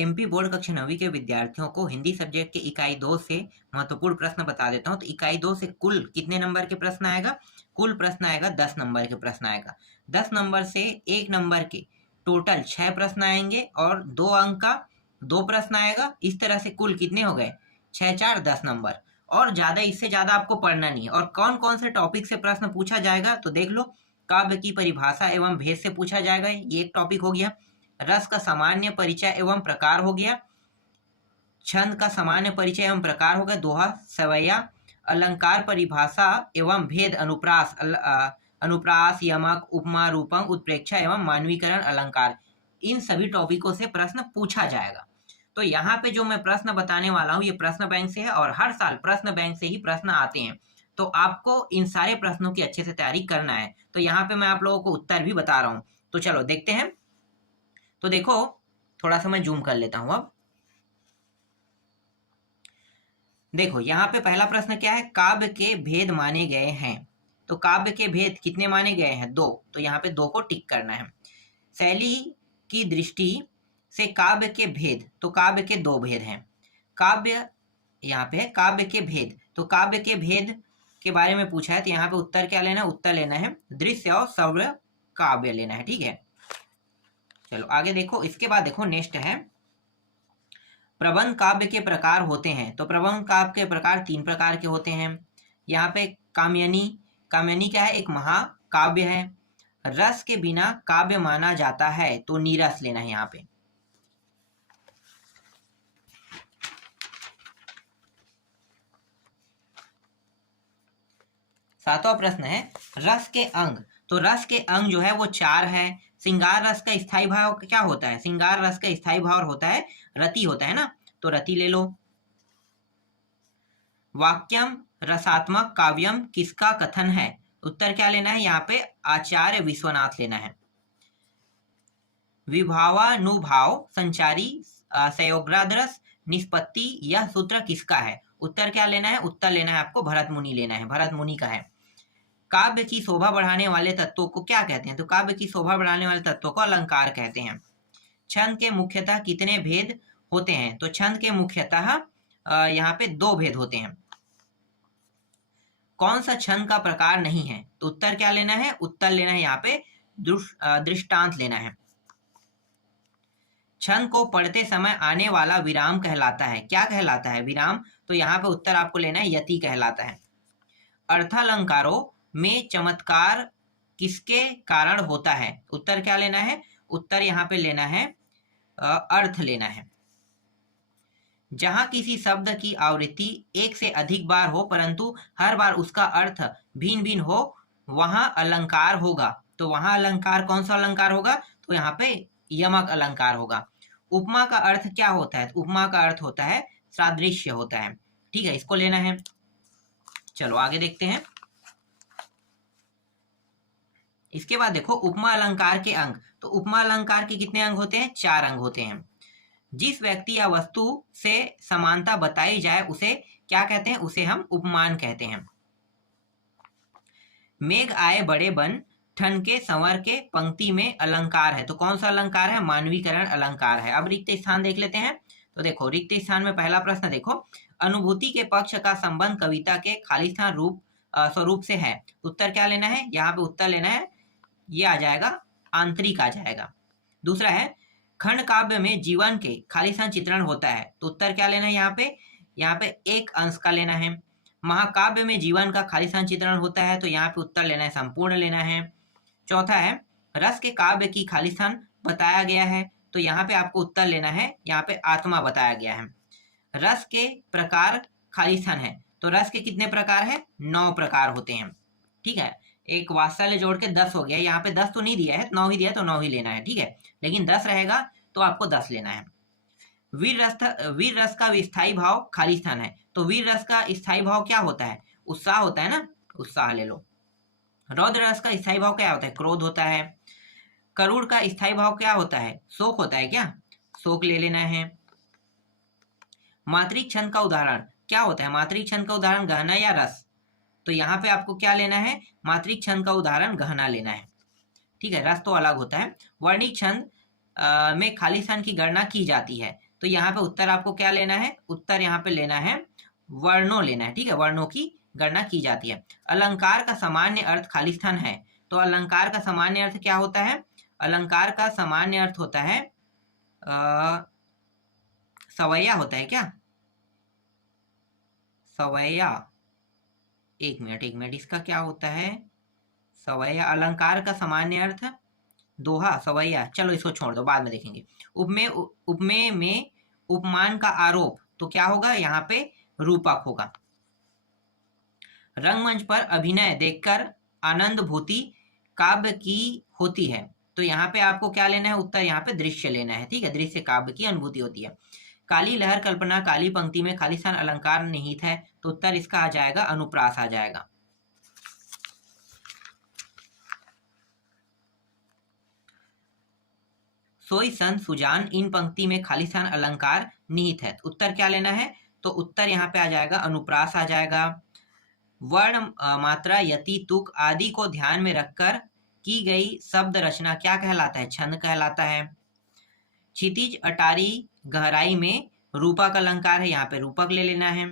MP board कक्षा 9वीं के विद्यार्थियों को हिंदी सब्जेक्ट के इकाई 2 से महत्वपूर्ण प्रश्न बता देता हूँ। तो इकाई 2 से कुल कितने नंबर के प्रश्न आएगा? कुल प्रश्न आएगा 10 नंबर के प्रश्न आएगा। 10 नंबर से 1 नंबर के टोटल 6 प्रश्न आएंगे और 2 अंक का 2 प्रश्न आएगा। इस तरह से कुल कितने हो गए? 6 4 10 नंबर। और ज्यादा, इससे ज्यादा आपको पढ़ना नहीं है। और कौन कौन से टॉपिक से प्रश्न पूछा जाएगा तो देख लो। काव्य की परिभाषा एवं भेद से पूछा जाएगा, ये एक टॉपिक हो गया। रस का सामान्य परिचय एवं प्रकार हो गया। छंद का सामान्य परिचय एवं प्रकार हो गया। दोहा, सवैया, अलंकार परिभाषा एवं भेद, अनुप्रास, अनुप्रास, यमक, उपमा, रूपक, उत्प्रेक्षा एवं मानवीकरण अलंकार, इन सभी टॉपिकों से प्रश्न पूछा जाएगा। तो यहाँ पे जो मैं प्रश्न बताने वाला हूँ ये प्रश्न बैंक से है और हर साल प्रश्न बैंक से ही प्रश्न आते हैं। तो आपको इन सारे प्रश्नों की अच्छे से तैयारी करना है। तो यहाँ पे मैं आप लोगों को उत्तर भी बता रहा हूँ। तो चलो देखते हैं। तो देखो, थोड़ा सा मैं जूम कर लेता हूं। अब देखो, यहाँ पे पहला प्रश्न क्या है? काव्य के भेद माने गए हैं। तो काव्य के भेद कितने माने गए हैं? 2। तो यहाँ पे 2 को टिक करना है। शैली की दृष्टि से काव्य के भेद, तो काव्य के 2 भेद हैं। काव्य, यहाँ पे है काव्य के भेद। तो काव्य के भेद के बारे में पूछा है, तो यहाँ पे उत्तर क्या लेना है? उत्तर लेना है दृश्य और श्रव्य काव्य लेना है। ठीक है, चलो आगे देखो। इसके बाद देखो नेक्स्ट है, प्रबंध काव्य के प्रकार होते हैं। तो प्रबंध काव्य के प्रकार 3 प्रकार के होते हैं। यहाँ पे कामयनी, कामयनी क्या है? एक महाकाव्य है। रस के बिना काव्य माना जाता है, तो नीरस लेना है यहाँ पे। सातवां प्रश्न है, रस के अंग। तो रस के अंग जो है वो 4 है। श्रृंगार रस का स्थायी भाव क्या होता है? श्रृंगार रस का स्थायी भाव होता है रति होता है ना, तो रति ले लो। वाक्यम रसात्मक काव्यम किसका कथन है? उत्तर क्या लेना है? यहाँ पे आचार्य विश्वनाथ लेना है। विभावानुभाव संचारी संयोगाद्रस निष्पत्ति, यह सूत्र किसका है? उत्तर क्या लेना है? उत्तर लेना है आपको भरत मुनि लेना है, भरत मुनि का है। काव्य की शोभा बढ़ाने वाले तत्वों को क्या कहते हैं? तो काव्य की शोभा बढ़ाने वाले तत्वों को अलंकार कहते हैं। छंद के मुख्यतः कितने भेद होते हैं? तो छंद के मुख्यतः यहाँ पे 2 भेद होते हैं। कौन सा छंद का प्रकार नहीं है? तो उत्तर क्या लेना है? उत्तर लेना है यहाँ पे दृष्टांत लेना है। छंद को पढ़ते समय आने वाला विराम कहलाता है, क्या कहलाता है? विराम। तो यहाँ पे उत्तर आपको लेना है यति कहलाता है। अर्थालंकारों में चमत्कार किसके कारण होता है? उत्तर क्या लेना है? उत्तर यहाँ पे लेना है अर्थ लेना है। जहां किसी शब्द की आवृत्ति एक से अधिक बार हो परंतु हर बार उसका अर्थ भिन्न भिन्न हो, वहां अलंकार होगा। तो वहां अलंकार कौन सा अलंकार होगा? तो यहाँ पे यमक अलंकार होगा। उपमा का अर्थ क्या होता है? उपमा का अर्थ होता है सादृश्य होता है। ठीक है, इसको लेना है। चलो आगे देखते हैं। इसके बाद देखो उपमा अलंकार के अंग। तो उपमा अलंकार के कितने अंग होते हैं? 4 अंग होते हैं। जिस व्यक्ति या वस्तु से समानता बताई जाए उसे क्या कहते हैं? उसे हम उपमान कहते हैं। मेघ आए बड़े बन, ठनके संवर के, पंक्ति में अलंकार है। तो कौन सा अलंकार है? मानवीकरण अलंकार है। अब रिक्त स्थान देख लेते हैं। तो देखो रिक्त स्थान में पहला प्रश्न देखो, अनुभूति के पक्ष का संबंध कविता के खालिस्तान रूप स्वरूप से है। उत्तर क्या लेना है? यहाँ पे उत्तर लेना है, ये आ जाएगा आंतरिक आ जाएगा। दूसरा है, खंड काव्य में जीवन के खालिस्तान चित्रण होता है। तो उत्तर क्या लेना है? यहाँ पे एक अंश का लेना है। महाकाव्य में जीवन का खालिस्तान चित्रण होता है। तो यहाँ पे उत्तर लेना है संपूर्ण लेना है। चौथा है, रस के काव्य की खालिस्तान बताया गया है। तो यहाँ पे आपको उत्तर लेना है, यहाँ पे आत्मा बताया गया है। रस के प्रकार खालिस्तान है। तो रस के कितने प्रकार है? 9 प्रकार होते हैं। ठीक है, एक वात्सल्य जोड़ के 10 हो गया। यहाँ पे 10 तो नहीं दिया है, 9 ही दिया, तो 9 ही लेना है। ठीक है, लेकिन 10 रहेगा तो आपको 10 लेना है। वीर रस का स्थायी भाव खालिस्तान है। तो वीर रस का स्थायी भाव क्या होता है? उत्साह होता है ना, उत्साह ले लो। रौद्र रस का स्थायी भाव क्या होता है? क्रोध होता है। करुण का स्थायी भाव क्या होता है? शोक होता है। क्या? शोक ले लेना है। मात्रिक छंद का उदाहरण क्या होता है? मात्रिक छंद का उदाहरण गहना या रस। तो यहाँ पे आपको क्या लेना है? मात्रिक छंद का उदाहरण गहना लेना है। ठीक है, रस तो अलग होता है। वर्णिक छंद में खालिस्तान की गणना की जाती है। तो यहाँ पे उत्तर आपको क्या लेना है, उत्तर यहाँ पे लेना है वर्णों लेना है, ठीक है, वर्णों की गणना की जाती है। अलंकार का सामान्य अर्थ खालिस्तान है, तो अलंकार का सामान्य अर्थ क्या होता है, अलंकार का सामान्य अर्थ होता है सवैया होता है क्या, सवैया, एक मिनट इसका क्या होता है, सवैया, अलंकार का सामान्य अर्थ दोहा, सवैया, चलो इसको छोड़ दो, बाद में देखेंगे। उपमेय में उपमान का आरोप, तो क्या होगा यहाँ पे रूपक होगा। रंगमंच पर अभिनय देखकर आनंद भूति काव्य की होती है, तो यहाँ पे आपको क्या लेना है, उत्तर यहाँ पे दृश्य लेना है, ठीक है, दृश्य काव्य की अनुभूति होती है। काली लहर कल्पना काली पंक्ति में खालिस्तान अलंकार निहित है, तो उत्तर इसका आ जाएगा अनुप्रास आ जाएगा। सोई सन सुजान इन पंक्ति में खालिस्तान अलंकार निहित है, उत्तर क्या लेना है, तो उत्तर यहाँ पे आ जाएगा अनुप्रास आ जाएगा। वर्ण मात्रा यति तुक आदि को ध्यान में रखकर की गई शब्द रचना क्या कहलाता है, छंद कहलाता है। क्षितिज अटारी गहराई में रूपक अलंकार है, यहाँ पे रूपक ले लेना है।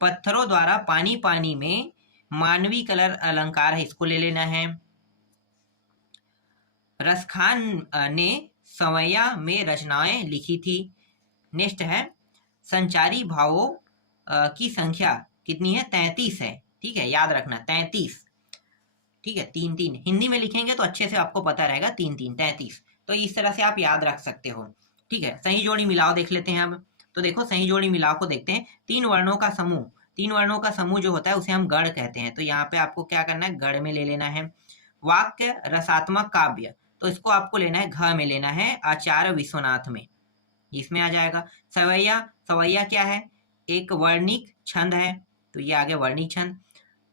पत्थरों द्वारा पानी पानी में मानवी कलर अलंकार है, इसको ले लेना है। रसखान ने सवैया में रचनाएं लिखी थी। नेक्स्ट है संचारी भावों की संख्या कितनी है, 33 है, ठीक है, याद रखना 33, ठीक है, 3 हिंदी में लिखेंगे तो अच्छे से आपको पता रहेगा, 33, तो इस तरह से आप याद रख सकते हो, ठीक है। सही जोड़ी मिलाओ देख लेते हैं अब, तो देखो सही जोड़ी मिलाओ को देखते हैं। 3 वर्णों का समूह, 3 वर्णों का समूह जो होता है उसे हम गढ़ कहते हैं, तो यहाँ पे आपको क्या करना है, गढ़ में ले लेना है। वाक्य रसात्मक काव्य, तो इसको आपको लेना है घ में लेना है, आचार्य विश्वनाथ में, इसमें आ जाएगा। सवैया, सवैया क्या है, एक वर्णिक छंद है, तो ये आगे वर्णिक छंद।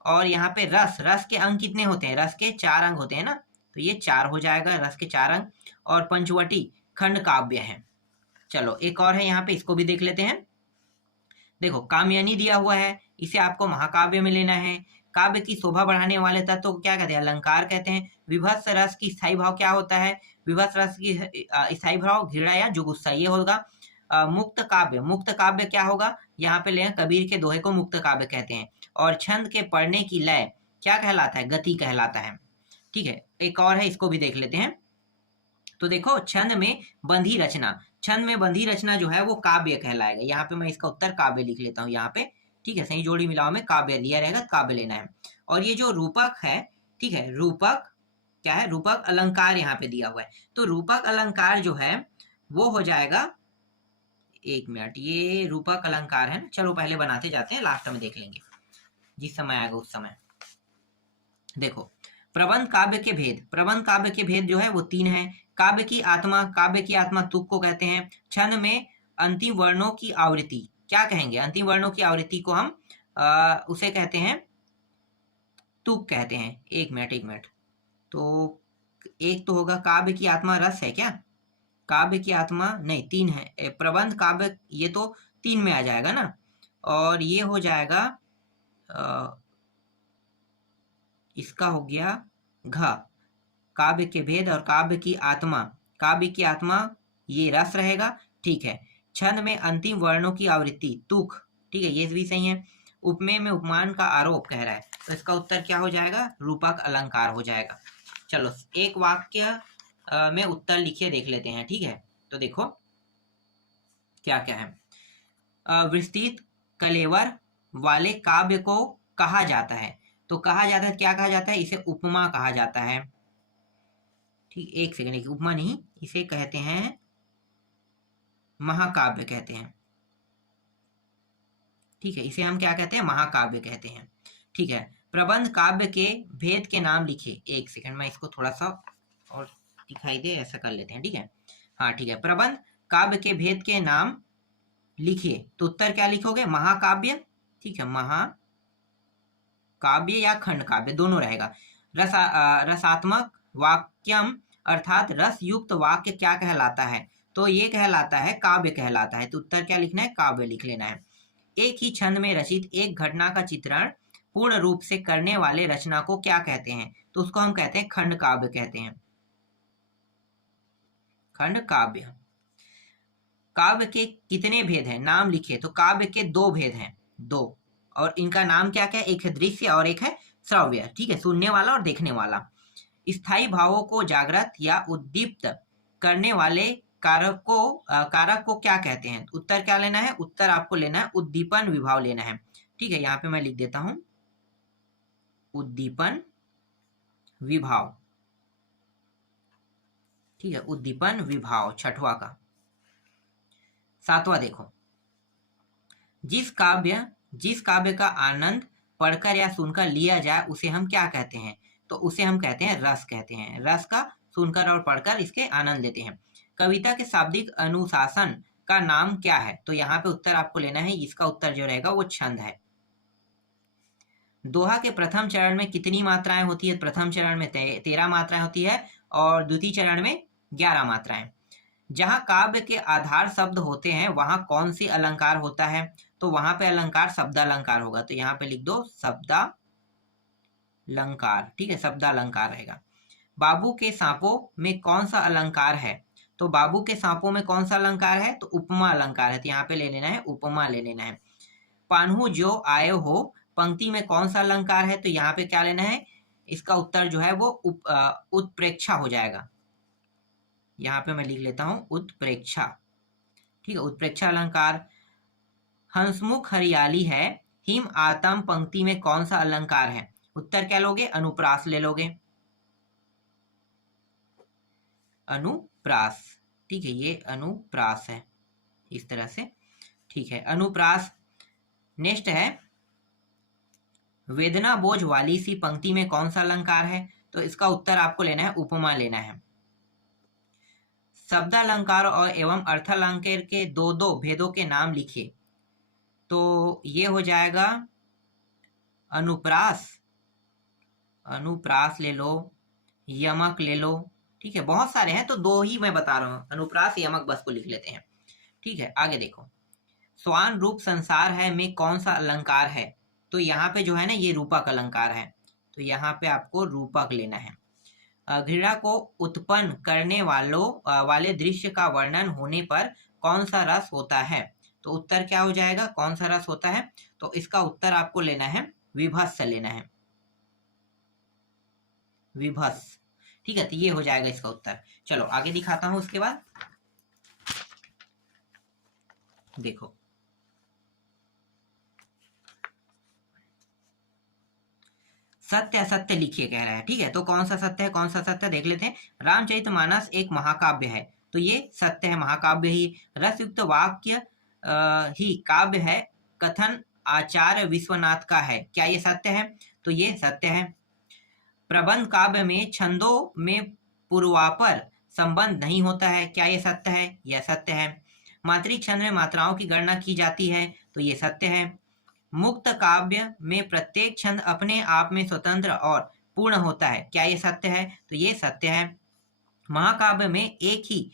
और यहाँ पे रस, रस के अंक कितने होते हैं, रस के 4 अंक होते हैं ना, तो ये 4 हो जाएगा, रस के 4 अंक। और पंचवटी खंड काव्य है। चलो एक और है यहाँ पे, इसको भी देख लेते हैं। देखो कामयानी दिया हुआ है, इसे आपको महाकाव्य में लेना है। काव्य की शोभा बढ़ाने वाले तत्व को क्या कहते हैं, अलंकार कहते हैं। विभत्स रस की स्थायी भाव क्या होता है, विभत्स रस की स्थायी भाव घृणा या जुगुस्सा, ये होगा। मुक्त काव्य, मुक्त काव्य क्या होगा, यहाँ पे लें कबीर के दोहे को मुक्त काव्य कहते हैं। और छंद के पढ़ने की लय क्या कहलाता है, गति कहलाता है, ठीक है। एक और है, इसको भी देख लेते हैं। तो देखो छंद में बंधी रचना, छंद में बंधी रचना जो है वो काव्य कहलाएगा। यहाँ पे मैं इसका उत्तर काव्य लिख लेता हूँ यहाँ पे, ठीक है, सही जोड़ी मिलाओ में काव्य दिया रहेगा, काव्य लेना है। और ये जो रूपक है, ठीक है, रूपक क्या है, रूपक अलंकार यहाँ पे दिया हुआ है, तो रूपक अलंकार जो है वो हो जाएगा, एक मिनट, ये रूपक अलंकार है ना, चलो पहले बनाते जाते हैं, लास्ट में देख लेंगे, जिस समय आएगा उस समय। देखो प्रबंध काव्य के भेद, प्रबंध काव्य के भेद जो है वो 3 है। काव्य की आत्मा, काव्य की आत्मा तुक को कहते हैं। छंद में अंतिम वर्णों की आवृत्ति क्या कहेंगे, अंतिम वर्णों की आवृत्ति को हम उसे कहते हैं तुक कहते हैं। एक मिनट, तो एक तो होगा काव्य की आत्मा रस है क्या, काव्य की आत्मा नहीं, 3 है। प्रबंध काव्य ये तो 3 में आ जाएगा ना, और ये हो जाएगा इसका हो गया घ, काव्य के भेद और काव्य की आत्मा, काव्य की आत्मा ये रस रहेगा, ठीक है। छंद में अंतिम वर्णों की आवृत्ति तुक, ठीक है, ये भी सही है। उपमेय में उपमान का आरोप कह रहा है, तो इसका उत्तर क्या हो जाएगा, रूपक अलंकार हो जाएगा। चलो एक वाक्य में उत्तर लिखिए देख लेते हैं, ठीक है। तो देखो क्या क्या है, विस्तृत कलेवर वाले काव्य को कहा जाता है, तो कहा जाता है, क्या कहा जाता है, इसे उपमा कहा जाता है, ठीक, एक सेकंड, उपमा नहीं, इसे कहते हैं महाकाव्य कहते हैं, ठीक है, इसे हम क्या कहते हैं, महाकाव्य कहते हैं, ठीक है। प्रबंध काव्य के भेद के नाम लिखे, एक सेकंड मैं इसको थोड़ा सा और दिखाई दे ऐसा कर लेते हैं, ठीक है, हाँ ठीक है। प्रबंध काव्य के भेद के नाम लिखिए, तो उत्तर क्या लिखोगे, महाकाव्य, ठीक है, महाकाव्य या खंड काव्य दोनों रहेगा। रसात्मक वाक्यम अर्थात रस युक्त वाक्य क्या कहलाता है, तो ये कहलाता है काव्य कहलाता है, तो उत्तर क्या लिखना है, काव्य लिख लेना है। एक ही छंद में रचित एक घटना का चित्रण पूर्ण रूप से करने वाले रचना को क्या कहते हैं, तो उसको हम कहते हैं खंड काव्य कहते हैं, खंड काव्य। काव्य के कितने भेद हैं, नाम लिखिए। तो काव्य के 2 भेद हैं, 2, और इनका नाम क्या क्या है, एक है दृश्य और एक है श्रव्य, ठीक है, सुनने वाला और देखने वाला। स्थायी भावों को जागृत या उद्दीप्त करने वाले कारक को क्या कहते हैं? उत्तर क्या लेना है? उत्तर आपको लेना है उद्दीपन विभाव लेना है, ठीक है। यहाँ पे मैं लिख देता हूं उद्दीपन विभाव, ठीक है, उद्दीपन विभाव, छठवां का। सातवां देखो, जिस काव्य का आनंद पढ़कर या सुनकर लिया जाए उसे हम क्या कहते हैं? तो उसे हम कहते हैं रस कहते हैं। रस का सुनकर और पढ़कर इसके आनंद लेते हैं। कविता के शाब्दिक अनुशासन का नाम क्या है? तो यहाँ पे उत्तर आपको लेना है, इसका उत्तर जो रहेगा वो छंद है। दोहा के प्रथम चरण में कितनी मात्राएं होती है? प्रथम चरण में 13 मात्राएं होती है और द्वितीय चरण में 11 मात्राएं। जहां काव्य के आधार शब्द होते हैं वहां कौन सी अलंकार होता है? तो वहां पे अलंकार शब्दालंकार होगा, तो यहाँ पे लिख दो शब्दालंकार, ठीक है, शब्दालंकार रहेगा। बाबू के सांपों में कौन सा अलंकार है? तो बाबू के सांपों में कौन सा अलंकार है? तो उपमा अलंकार है, तो यहाँ पे ले लेना है उपमा ले लेना है। पान्हु जो आए हो पंक्ति में कौन सा अलंकार है? तो यहाँ पे क्या लेना है, इसका उत्तर जो है वो उत्प्रेक्षा हो जाएगा। यहाँ पे मैं लिख लेता हूं उत्प्रेक्षा, ठीक है, उत्प्रेक्षा अलंकार। हंसमुख हरियाली है हिम आतम पंक्ति में कौन सा अलंकार है? उत्तर क्या लोगे? अनुप्रास ले लोगे, अनुप्रास, ठीक है, ये अनुप्रास है इस तरह से, ठीक है, अनुप्रास। नेक्स्ट है वेदना बोझ वाली सी पंक्ति में कौन सा अलंकार है? तो इसका उत्तर आपको लेना है उपमा लेना है। शब्दालंकार और एवं अर्थालंकार के 2 भेदों के नाम लिखिए। तो ये हो जाएगा अनुप्रास, अनुप्रास ले लो, यमक ले लो, ठीक है, बहुत सारे हैं तो 2 ही मैं बता रहा हूं, अनुप्रास यमक बस को लिख लेते हैं, ठीक है। आगे देखो, स्वान रूप संसार है में कौन सा अलंकार है? तो यहाँ पे जो है ना ये रूपक अलंकार है, तो यहाँ पे आपको रूपक लेना है। घृणा को उत्पन्न करने वाले दृश्य का वर्णन होने पर कौन सा रस होता है? तो उत्तर क्या हो जाएगा, कौन सा रस होता है? तो इसका उत्तर आपको लेना है विभत्स लेना है, विभत्स, ठीक है, तो ये हो जाएगा इसका उत्तर। चलो आगे दिखाता हूं उसके बाद। देखो सत्य असत्य लिखिए कह रहा है, ठीक है, तो कौन सा सत्य है कौन सा सत्य देख लेते हैं। रामचरितमानस एक महाकाव्य है, तो ये सत्य है, महाकाव्य ही। रसयुक्त वाक्य ही काव्य है, कथन आचार्य विश्वनाथ का है, क्या ये सत्य है? तो ये सत्य है। प्रबंध काव्य में छंदों में पूर्वापर संबंध नहीं होता है, क्या ये सत्य है? यह सत्य है। मात्रिक छंद में मात्राओं की गणना की जाती है, तो ये सत्य है। मुक्त काव्य में प्रत्येक छंद अपने आप में स्वतंत्र और पूर्ण होता है, क्या ये सत्य है? तो ये सत्य है। महाकाव्य में एक ही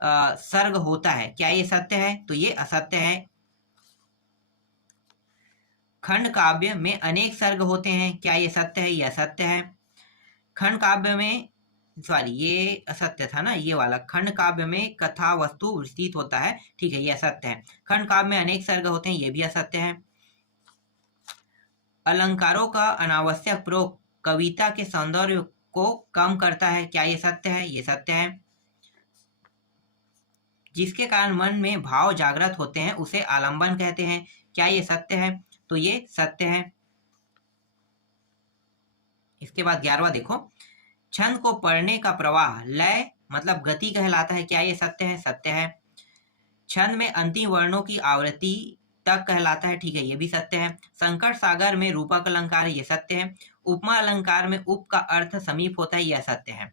सर्ग होता है, क्या ये सत्य है? तो ये असत्य है। खंड काव्य में अनेक सर्ग होते हैं, क्या ये सत्य है? ये असत्य है। खंड काव्य में, सॉरी ये असत्य था ना, ये वाला, खंड काव्य में कथा वस्तु विस्तृत होता है, ठीक है, ये असत्य है। खंड काव्य में अनेक सर्ग होते हैं, ये भी असत्य है। अलंकारों का अनावश्यक प्रयोग कविता के सौंदर्य को कम करता है, क्या ये सत्य है? ये सत्य है। जिसके कारण मन में भाव जागृत होते हैं उसे आलंबन कहते हैं, क्या ये सत्य है? तो ये सत्य है। इसके बाद 11वां देखो, छंद को पढ़ने का प्रवाह लय मतलब गति कहलाता है, क्या ये सत्य है? सत्य है। छंद में अंतिम वर्णों की आवृत्ति तक कहलाता है, ठीक है, ये भी सत्य है। संकट सागर में रूपक अलंकार है, ये सत्य है। उपमा अलंकार में उप का अर्थ समीप होता है, यह सत्य है,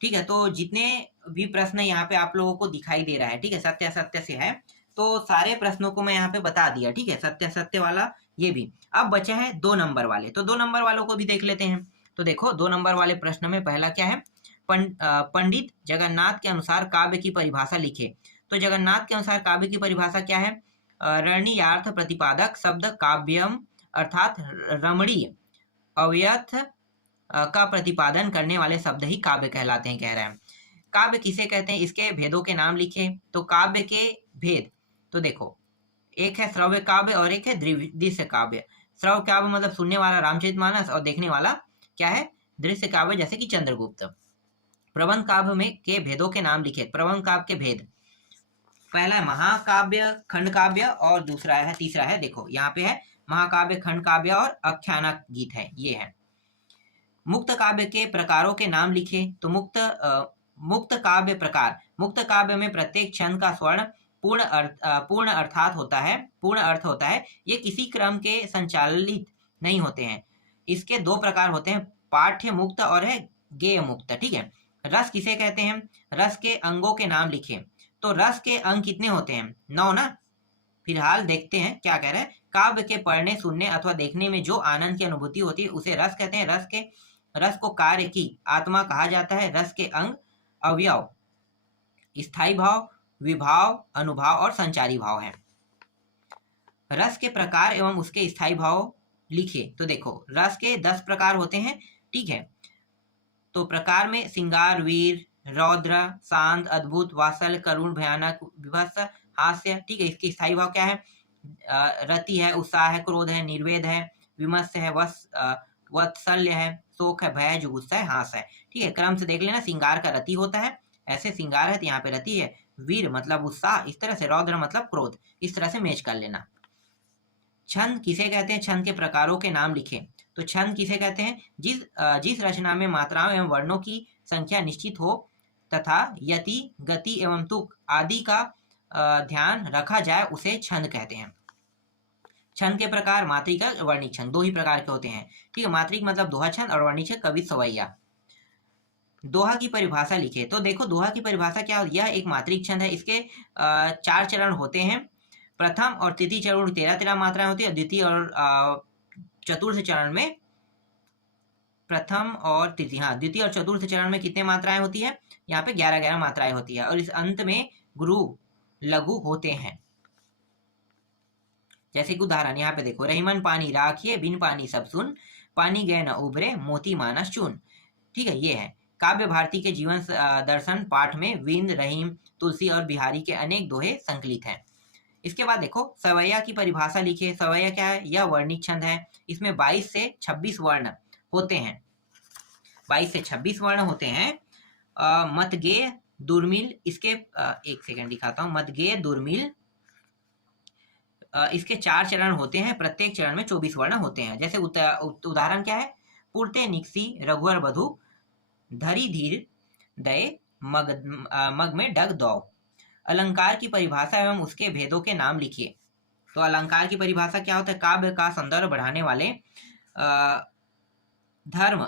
ठीक है। तो जितने भी प्रश्न यहाँ पे आप लोगों को दिखाई दे रहा है, ठीक है, सत्य असत्य से है, तो सारे प्रश्नों को मैं यहाँ पे बता दिया, ठीक है, सत्य असत्य वाला ये भी। अब बचे हैं 2 नंबर वाले, तो 2 नंबर वालों को भी देख लेते हैं। तो देखो 2 नंबर वाले प्रश्न में पहला क्या है, पंडित जगन्नाथ के अनुसार काव्य की परिभाषा लिखे। तो जगन्नाथ के अनुसार काव्य की परिभाषा क्या है? रणीयार्थ प्रतिपादक शब्द काव्यम अर्थात रमणीय अव्यर्थ का प्रतिपादन करने वाले शब्द ही काव्य कहलाते हैं, कह रहे हैं। काव्य किसे कहते हैं, इसके भेदों के नाम लिखे। तो काव्य के भेद, तो देखो एक है श्रव्य काव्य और एक है दृश्य काव्य। श्रव्य काव्य मतलब सुनने वाला रामचरितमानस, और देखने वाला क्या है, दृश्य काव्य जैसे कि चंद्रगुप्त। प्रबंध काव्य में के भेदों के नाम लिखे। प्रबंध काव्य के भेद, पहला है महाकाव्य खंड काव्य, और दूसरा है, तीसरा है, देखो यहाँ पे है महाकाव्य खंड काव्य और आख्यानक गीत है, ये है। मुक्त काव्य के प्रकारों के नाम लिखे। तो मुक्त काव्य प्रकार, मुक्त काव्य में प्रत्येक छंद का स्वर्ण पूर्ण अर्थ होता है। ये किसी क्रम के संचालित नहीं होते हैं। इसके दो प्रकार होते हैं, पाठ्य मुक्त और है गेय मुक्त। ठीक है। रस किसे कहते हैं, रस के अंगों के नाम लिखे। तो रस के अंग कितने होते हैं, 9 ना। फिलहाल देखते हैं क्या कह रहे हैं। काव्य के पढ़ने सुनने अथवा देखने में जो आनंद की अनुभूति होती है उसे रस कहते हैं। रस को कार्य की आत्मा कहा जाता है। रस के अंग अवयव स्थायी भाव, विभाव, अनुभाव और संचारी भाव है। रस के प्रकार एवं उसके स्थायी भाव लिखे। तो देखो रस के 10 प्रकार होते हैं। ठीक है। तो प्रकार में श्रृंगार, वीर, रौद्र, शांत, अद्भुत, वात्सल, करुण, भयानक, विभत्स, हास्य। ठीक है। इसके स्थायी भाव क्या है, रति है, उत्साह है, क्रोध है, निर्वेद है, विमर्श है, वत्सल्य है, शोक है, भय, जुगुस्सा है, हास है। ठीक है। क्रम से देख लेना। श्रृंगार का रति होता है, ऐसे श्रृंगार है तो यहाँ पे रति है। वीर मतलब उत्साह, इस तरह से। रौद्र मतलब क्रोध, इस तरह से मैच कर लेना। छंद किसे कहते हैं, छंद के प्रकारों के नाम लिखे। तो छंद किसे कहते हैं, जिस रचना में मात्राओं एवं वर्णों की संख्या निश्चित हो तथा यति, गति एवं तुक आदि का ध्यान रखा जाए उसे छंद कहते हैं। छंद के प्रकार मात्रिका, वर्णिक छंद, 2 ही प्रकार के होते हैं। ठीक है। मात्रिक मतलब दोहा छंद और वर्णिक छंद कवि सवैया। दोहा की परिभाषा लिखे। तो देखो दोहा की परिभाषा क्या, यह एक मात्रिक छंद है। इसके 4 चरण होते हैं। प्रथम और तृतीय चरण 13 मात्राएं होती है। द्वितीय और चतुर्थ चरण में, प्रथम और तृतीय, हाँ, द्वितीय और चतुर्थ चरण में कितने मात्राएं होती है, यहाँ पे 11 मात्राएं होती है। और इस अंत में गुरु लघु होते हैं। जैसे कि उदाहरण यहाँ पे देखो, रहीमन पानी राखिए, बिन पानी सब सुन, पानी गए न उभरे, मोती मानस चून। ठीक है। ये है। काव्य भारती के जीवन दर्शन पाठ में विंद, रहीम, तुलसी और बिहारी के अनेक दोहे संकलित हैं। इसके बाद देखो सवैया की परिभाषा लिखिए। सवैया क्या है, यह वर्णिक छंद है। इसमें 22 से 26 वर्ण होते हैं। 22 से 26 वर्ण होते हैं। मतगेय, दुर्मिल, इसके एक सेकंड दिखाता हूँ। मतगेय, दुर्मिल, इसके 4 चरण होते हैं। प्रत्येक चरण में 24 वर्ण होते हैं। जैसे उदाहरण क्या है, पुरते निकसी, रघुवर बधु, धरी धीर, दय, मग में डग दौ। अलंकार की परिभाषा एवं उसके भेदों के नाम लिखिए। तो अलंकार की परिभाषा क्या होता है, काव्य का सौंदर्य बढ़ाने वाले धर्म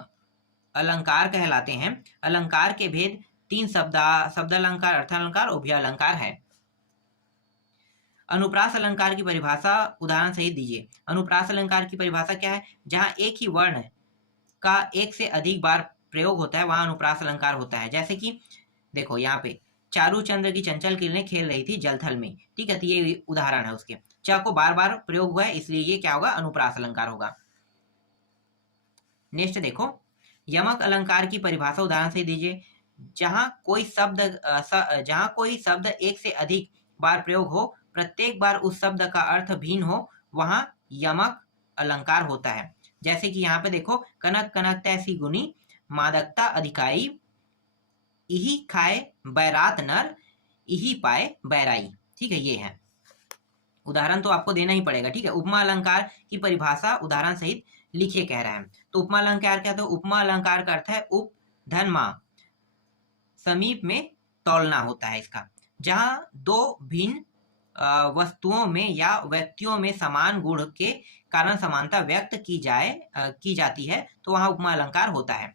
अलंकार कहलाते हैं। अलंकार के भेद 3 शब्द अलंकार, अर्थालंकार, उभय अलंकार है। अनुप्रास अलंकार की परिभाषा उदाहरण सहित दीजिए। अनुप्रास अलंकार की परिभाषा क्या है, जहां एक ही वर्ण का एक से अधिक बार प्रयोग होता है वहां अनुप्रास अलंकार होता है। जैसे कि देखो यहाँ पे, चारू चंद्र की चंचल किरणें खेल रही थी जलथल में। ठीक है। तो ये उदाहरण है उसके। च को बार बार प्रयोग हुआ है, इसलिए ये क्या होगा, अनुप्रास अलंकार होगा। नेक्स्ट देखो, यमक अलंकार की परिभाषा उदाहरण से दीजिए। जहां कोई शब्द एक से अधिक बार प्रयोग हो, प्रत्येक बार उस शब्द का अर्थ भिन्न हो, वहां यमक अलंकार होता है। जैसे कि यहाँ पे देखो, कनक कनक तैसी गुनी, मादकता अधिकाई, इही खाए बैरात नर, इही पाए बैराई। ठीक है। ये है। उदाहरण तो आपको देना ही पड़ेगा। ठीक है। उपमा अलंकार की परिभाषा उदाहरण सहित लिखे कह रहा है। तो उपमा अलंकार क्या, तो उपमा अलंकार का अर्थ है उप धन मा, समीप में तौलना होता है इसका। जहां 2 भिन्न वस्तुओं में या व्यक्तियों में समान गुण के कारण समानता व्यक्त की जाती है, तो वहां उपमा अलंकार होता है।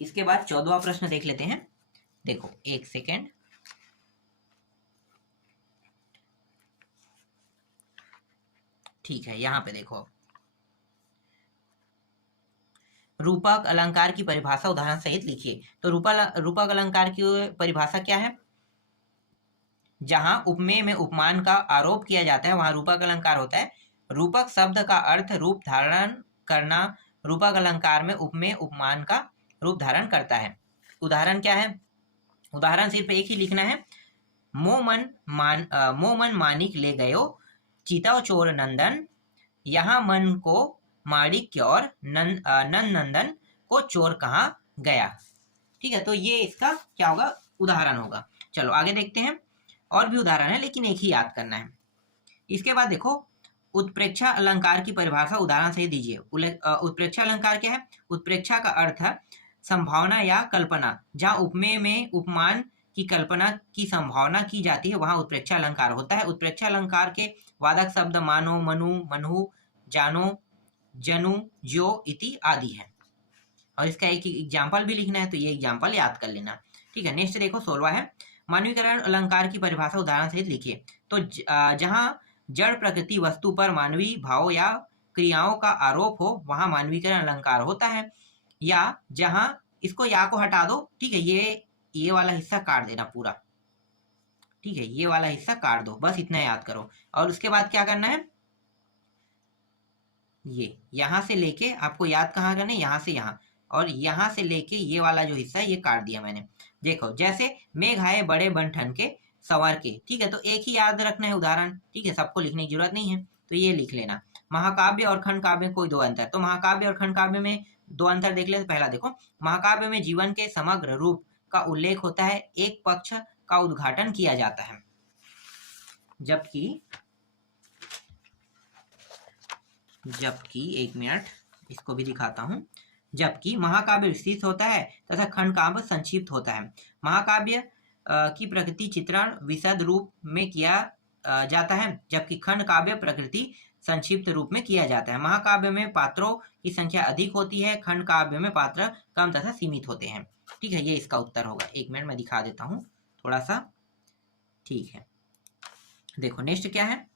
इसके बाद 14वां प्रश्न देख लेते हैं। देखो एक सेकेंड, ठीक है। यहाँ पे देखो, रूपक अलंकार की परिभाषा उदाहरण सहित लिखिए। तो रूपक अलंकार की परिभाषा क्या है, जहां उपमेय में उपमान का आरोप किया जाता है वहां रूपक अलंकार होता है। रूपक शब्द का अर्थ रूप धारण करना रूपक अलंकार में उपमेय उपमान का रूप धारण करता है। उदाहरण क्या है? उदाहरण सिर्फ एक ही लिखना है। मोमन मानिक ले गयो चितव चोर नंदन, यहाँ मन को माणिक्य और नंदन को चोर कहाँ गया। ठीक है, तो ये इसका क्या होगा? उदाहरण होगा। चलो आगे देखते हैं। और भी उदाहरण है लेकिन एक ही याद करना है। इसके बाद देखो, उत्प्रेक्षा अलंकार की परिभाषा उदाहरण से दीजिए। उत्प्रेक्षा अलंकार क्या है? उत्प्रेक्षा का अर्थ है संभावना या कल्पना। जहाँ उपमेय में उपमान की कल्पना की संभावना की जाती है वहां उत्प्रेक्षा अलंकार होता है। उत्प्रेक्षा अलंकार के वादक शब्द मानो, मनु, मनहु, जानो, जनु, ज्यो इति आदि है। और इसका एक एग्जाम्पल भी लिखना है, तो ये एग्जाम्पल याद कर लेना। ठीक है, नेक्स्ट देखो 16 है। मानवीकरण अलंकार की परिभाषा उदाहरण सहित लिखिए। तो जहां जड़ प्रकृति वस्तु पर मानवीय भाव या क्रियाओं का आरोप हो वहां मानवीकरण अलंकार होता है। या जहां, इसको या को हटा दो। ठीक है, ये वाला हिस्सा काट देना पूरा। ठीक है, ये वाला हिस्सा काट दो, बस इतना याद करो। और उसके बाद क्या करना है? ये यहां से लेके आपको याद कहाँ करना है? यहाँ से यहाँ, और यहाँ से लेके ये वाला जो हिस्सा ये काट दिया मैंने। देखो, जैसे मेघ आए बड़े बन ठन के सवार के। ठीक है, तो एक ही याद रखना है उदाहरण। ठीक है, सबको लिखने की जरूरत नहीं है, तो ये लिख लेना। महाकाव्य और खंड काव्य में कोई दो अंतर। तो महाकाव्य और खंड काव्य में दो अंतर देख ले। पहला देखो, महाकाव्य में जीवन के समग्र रूप का उल्लेख होता है, एक पक्ष का उद्घाटन किया जाता है, जबकि एक मिनट इसको भी दिखाता हूं। जबकि महाकाव्य विस्तृत होता है तथा खंड काव्य संक्षिप्त होता है। महाकाव्य की प्रकृति चित्रण विशद रूप में किया जाता है, जबकि खंड काव्य प्रकृति संक्षिप्त रूप में किया जाता है। महाकाव्य में पात्रों की संख्या अधिक होती है, खंड काव्य में पात्र कम तथा सीमित होते हैं। ठीक है, ये इसका उत्तर होगा। एक मिनट मैं दिखा देता हूँ थोड़ा सा। ठीक है, देखो नेक्स्ट क्या है?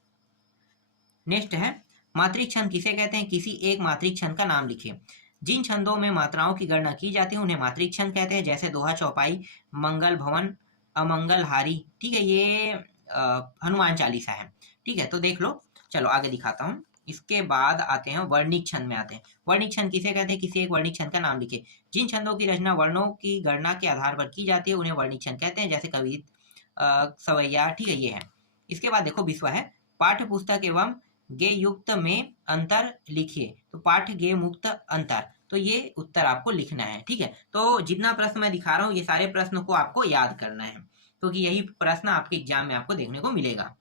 नेक्स्ट है मात्रिक छंद किसे कहते हैं? किसी एक मात्रिक छंद का नाम लिखिए। जिन छंदों में मात्राओं की गणना की जाती है उन्हें मात्रिक छंद कहते हैं, जैसे दोहा, चौपाई, मंगल भवन, अमंगल हारी। ठीक है, ये हनुमान चालीसा है। ठीक है, तो देख लो। चलो आगे दिखाता हूँ। इसके बाद आते हैं वर्णिक छंद में आते हैं। वर्णिक छंद किसे कहते हैं? किसी एक वर्णिक छंद का नाम लिखे। जिन छंदों की रचना वर्णों की गणना के आधार पर की जाती है उन्हें वर्णिक छंद कहते हैं, जैसे कवित, सवैया। ठीक है, ये है। इसके बाद देखो विश्व है। पाठ्य पुस्तक एवं गे युक्त में अंतर लिखिए। तो पाठ्य गे मुक्त अंतर, तो ये उत्तर आपको लिखना है। ठीक है, तो जितना प्रश्न मैं दिखा रहा हूँ ये सारे प्रश्न को आपको याद करना है, क्योंकि यही प्रश्न आपके एग्जाम में आपको देखने को मिलेगा।